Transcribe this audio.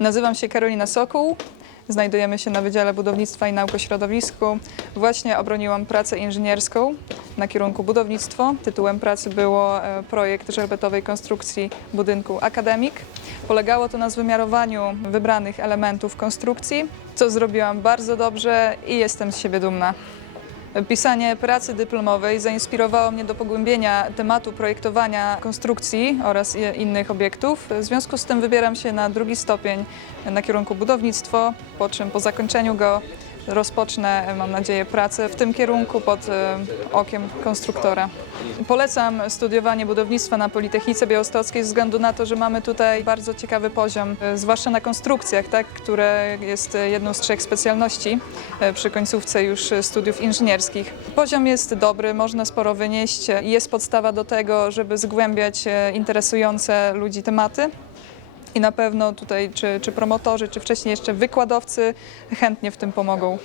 Nazywam się Karolina Sokół. Znajdujemy się na Wydziale Budownictwa i Nauk o Środowisku. Właśnie obroniłam pracę inżynierską na kierunku budownictwo. Tytułem pracy było e, projekt żelbetowej konstrukcji budynku Akademik. Polegało to na zwymiarowaniu wybranych elementów konstrukcji, co zrobiłam bardzo dobrze i jestem z siebie dumna. Pisanie pracy dyplomowej zainspirowało mnie do pogłębienia tematu projektowania konstrukcji oraz innych obiektów. W związku z tym wybieram się na drugi stopień na kierunku budownictwo, po czym po zakończeniu go rozpocznę, mam nadzieję, pracę w tym kierunku pod e, okiem konstruktora. Polecam studiowanie budownictwa na Politechnice Białostockiej ze względu na to, że mamy tutaj bardzo ciekawy poziom, e, zwłaszcza na konstrukcjach, tak, które jest e, jedną z trzech specjalności e, przy końcówce już e, studiów inżynierskich. Poziom jest dobry, można sporo wynieść. e, Jest podstawa do tego, żeby zgłębiać e, interesujące ludzi tematy. I na pewno tutaj czy, czy promotorzy, czy wcześniej jeszcze wykładowcy chętnie w tym pomogą.